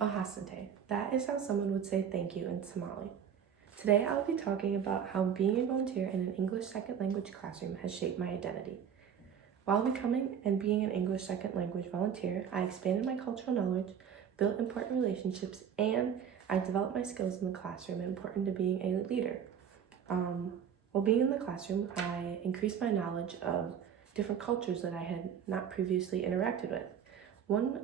Mahasante. That is how someone would say thank you in Somali. Today I'll be talking about how being a volunteer in an English second language classroom has shaped my identity. While becoming and being an English second language volunteer, I expanded my cultural knowledge, built important relationships, and I developed my skills in the classroom important to being a leader. While being in the classroom, I increased my knowledge of different cultures that I had not previously interacted with. One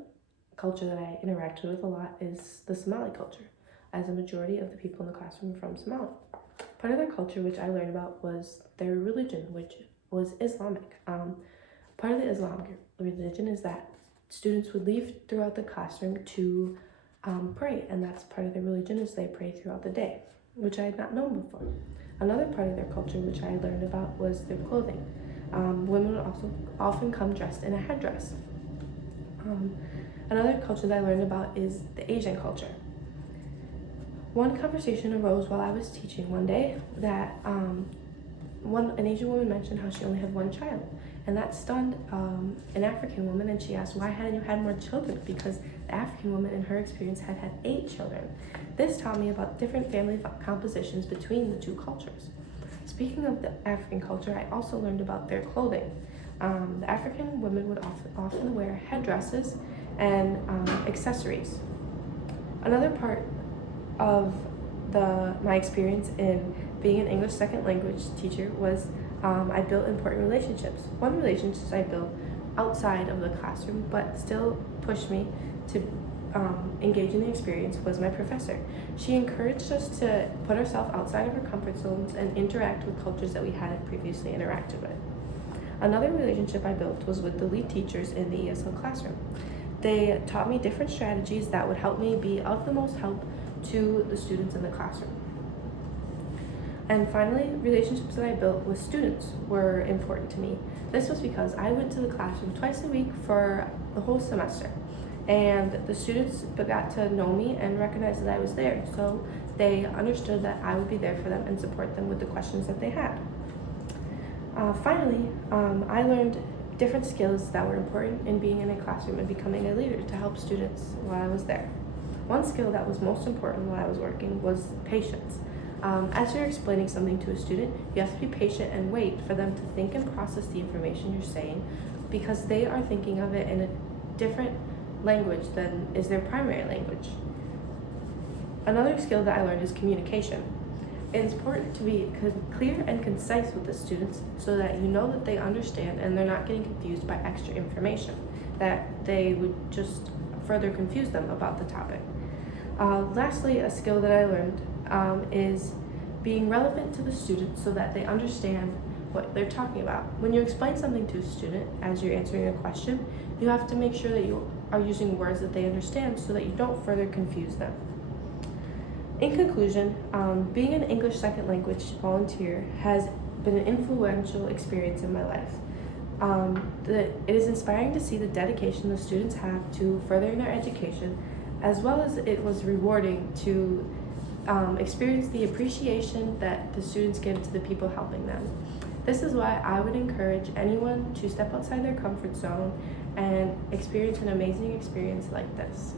culture that I interacted with a lot is the Somali culture, as a majority of the people in the classroom are from Somalia. Part of their culture, which I learned about, was their religion, which was Islamic. Part of the Islamic religion is that students would leave throughout the classroom to pray, and that's part of their religion is they pray throughout the day, which I had not known before. Another part of their culture, which I learned about, was their clothing. Women would also often come dressed in a headdress. Another culture that I learned about is the Asian culture. One conversation arose while I was teaching one day that an Asian woman mentioned how she only had one child, and that stunned an African woman, and she asked, why hadn't you had more children? Because the African woman in her experience had 8 children. This taught me about different family compositions between the two cultures. Speaking of the African culture, I also learned about their clothing. The African women would often wear headdresses and accessories. Another part of my experience in being an English second language teacher was I built important relationships. One relationship I built outside of the classroom but still pushed me to engage in the experience was my professor. She encouraged us to put ourselves outside of our comfort zones and interact with cultures that we hadn't previously interacted with. Another relationship I built was with the lead teachers in the ESL classroom. They taught me different strategies that would help me be of the most help to the students in the classroom. And finally, relationships that I built with students were important to me. This was because I went to the classroom twice a week for the whole semester, and the students got to know me and recognize that I was there, so they understood that I would be there for them and support them with the questions that they had. Finally, I learned different skills that were important in being in a classroom and becoming a leader to help students while I was there. One skill that was most important while I was working was patience. As you're explaining something to a student, you have to be patient and wait for them to think and process the information you're saying, because they are thinking of it in a different language than is their primary language. Another skill that I learned is communication. It's important to be clear and concise with the students so that you know that they understand and they're not getting confused by extra information that they would just further confuse them about the topic. Lastly, a skill that I learned is being relevant to the students so that they understand what they're talking about. When you explain something to a student as you're answering a question, you have to make sure that you are using words that they understand so that you don't further confuse them. In conclusion, being an English second language volunteer has been an influential experience in my life. It is inspiring to see the dedication the students have to furthering their education, as well as it was rewarding to experience the appreciation that the students give to the people helping them. This is why I would encourage anyone to step outside their comfort zone and experience an amazing experience like this.